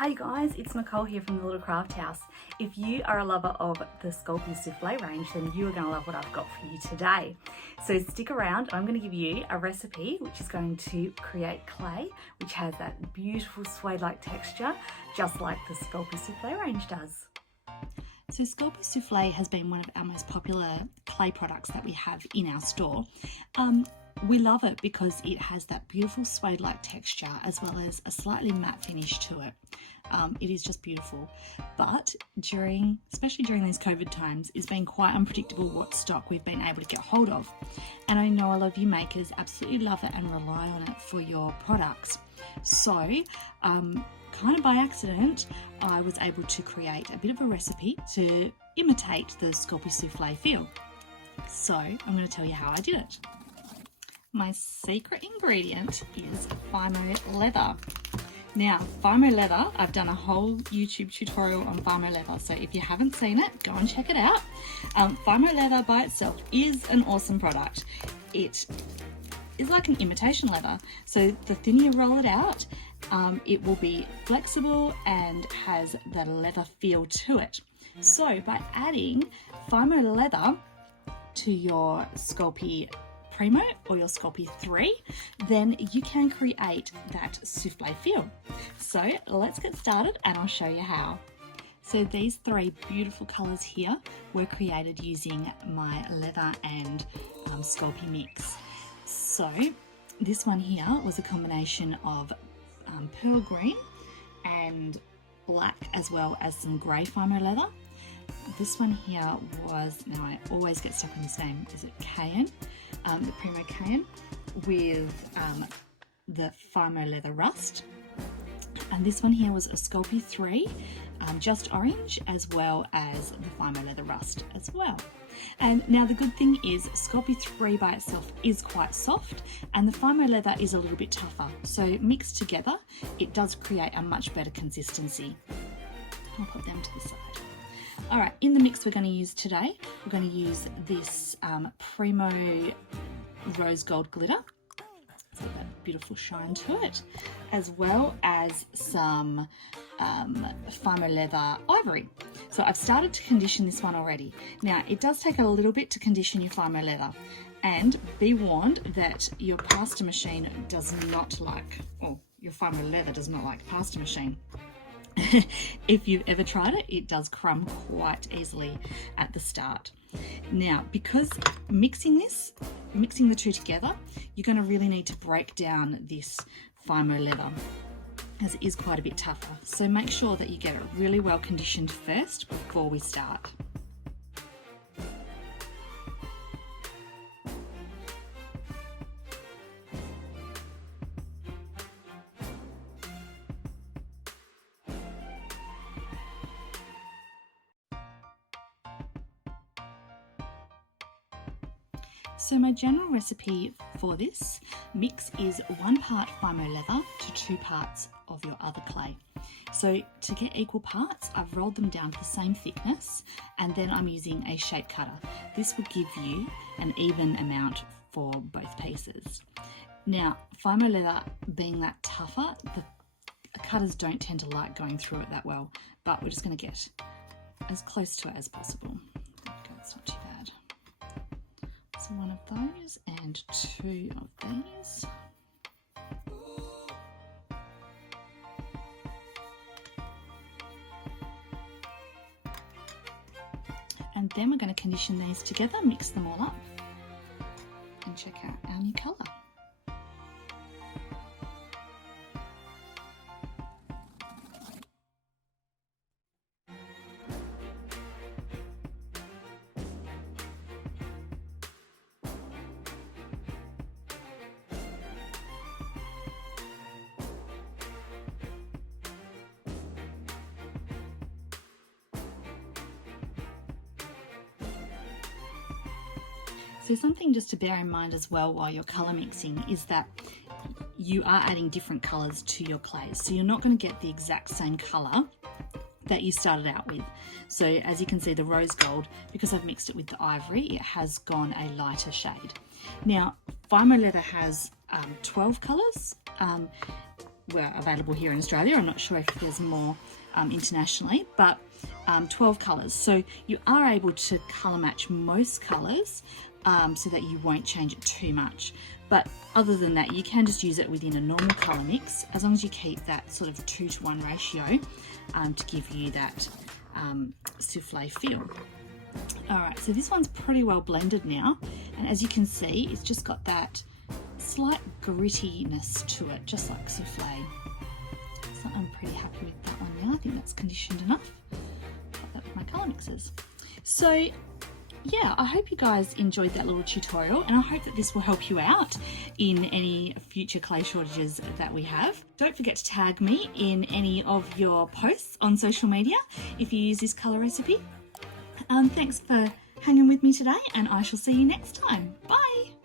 Hey guys, it's Nicole here from the Little Craft House. If you are a lover of the Sculpey Souffle range, then you are going to love what I've got for you today. So stick around, I'm going to give you a recipe which is going to create clay, which has that beautiful suede-like texture, just like the Sculpey Souffle range does. So Sculpey Souffle has been one of our most popular clay products that we have in our store. We love it because it has that beautiful suede-like texture as well as a slightly matte finish to it. It is just beautiful, but especially during these COVID times, it's been quite unpredictable what stock we've been able to get hold of. And I know a lot of you makers absolutely love it and rely on it for your products. So kind of by accident, I was able to create a bit of a recipe to imitate the Sculpey Souffle feel. So I'm going to tell you how I did it. My secret ingredient is Polymer leather. Now, Polymer leather, I've done a whole YouTube tutorial on Polymer leather, so if you haven't seen it, go and check it out. Polymer leather by itself is an awesome product. It is like an imitation leather, so the thinner you roll it out, it will be flexible and has that leather feel to it. So by adding Polymer leather to your Sculpey Primo or your Sculpey 3, then you can create that souffle feel. So let's get started and I'll show you how. So these three beautiful colours here were created using my leather and Sculpey mix. So this one here was a combination of pearl green and black as well as some grey Polymer leather. This one here was, now I always get stuck on this name, is it Cayenne? The Primo Cayenne with the Polymer leather rust. And this one here was a Sculpey 3, just orange, as well as the Polymer leather rust as well. And now the good thing is Sculpey 3 by itself is quite soft and the Polymer leather is a little bit tougher. So mixed together, it does create a much better consistency. I'll put them to the side. All right, in the mix we're going to use today, we're going to use this Primo rose gold glitter. It's got that beautiful shine to it, as well as some Polymer leather ivory. So I've started to condition this one already. Now it does take a little bit to condition your Polymer leather, and be warned that your pasta machine does not like, or your Polymer leather does not like pasta machine. If you've ever tried it, it does crumb quite easily at the start. Now, because mixing the two together, you're going to really need to break down this Polymer leather, as it is quite a bit tougher. So make sure that you get it really well conditioned first before we start. So my general recipe for this mix is 1 part Polymer leather to 2 parts of your other clay. So to get equal parts, I've rolled them down to the same thickness, and then I'm using a shape cutter. This will give you an even amount for both pieces. Now, Polymer leather being that tougher, the cutters don't tend to like going through it that well, but we're just going to get as close to it as possible. There we go, it's not too bad. So 1 of those and 2 of these. And then we're going to condition these together, mix them all up, and check out our new colour. So something just to bear in mind as well while you're colour mixing is that you are adding different colours to your clays. So you're not going to get the exact same colour that you started out with. So as you can see, the rose gold, because I've mixed it with the ivory, it has gone a lighter shade. Now, Polymer leather has 12 colours. were available here in Australia. I'm not sure if there's more internationally, but 12 colours. So you are able to colour match most colours so that you won't change it too much. But other than that, you can just use it within a normal colour mix, as long as you keep that sort of 2-to-1 ratio to give you that souffle feel. Alright, so this one's pretty well blended now, and as you can see, it's just got that slight grittiness to it, just like souffle. So I'm pretty happy with that one now. I think that's conditioned enough. Got that with my colour mixes. So yeah, I hope you guys enjoyed that little tutorial, and I hope that this will help you out in any future clay shortages that we have. Don't forget to tag me in any of your posts on social media if you use this colour recipe. Thanks for hanging with me today, and I shall see you next time. Bye!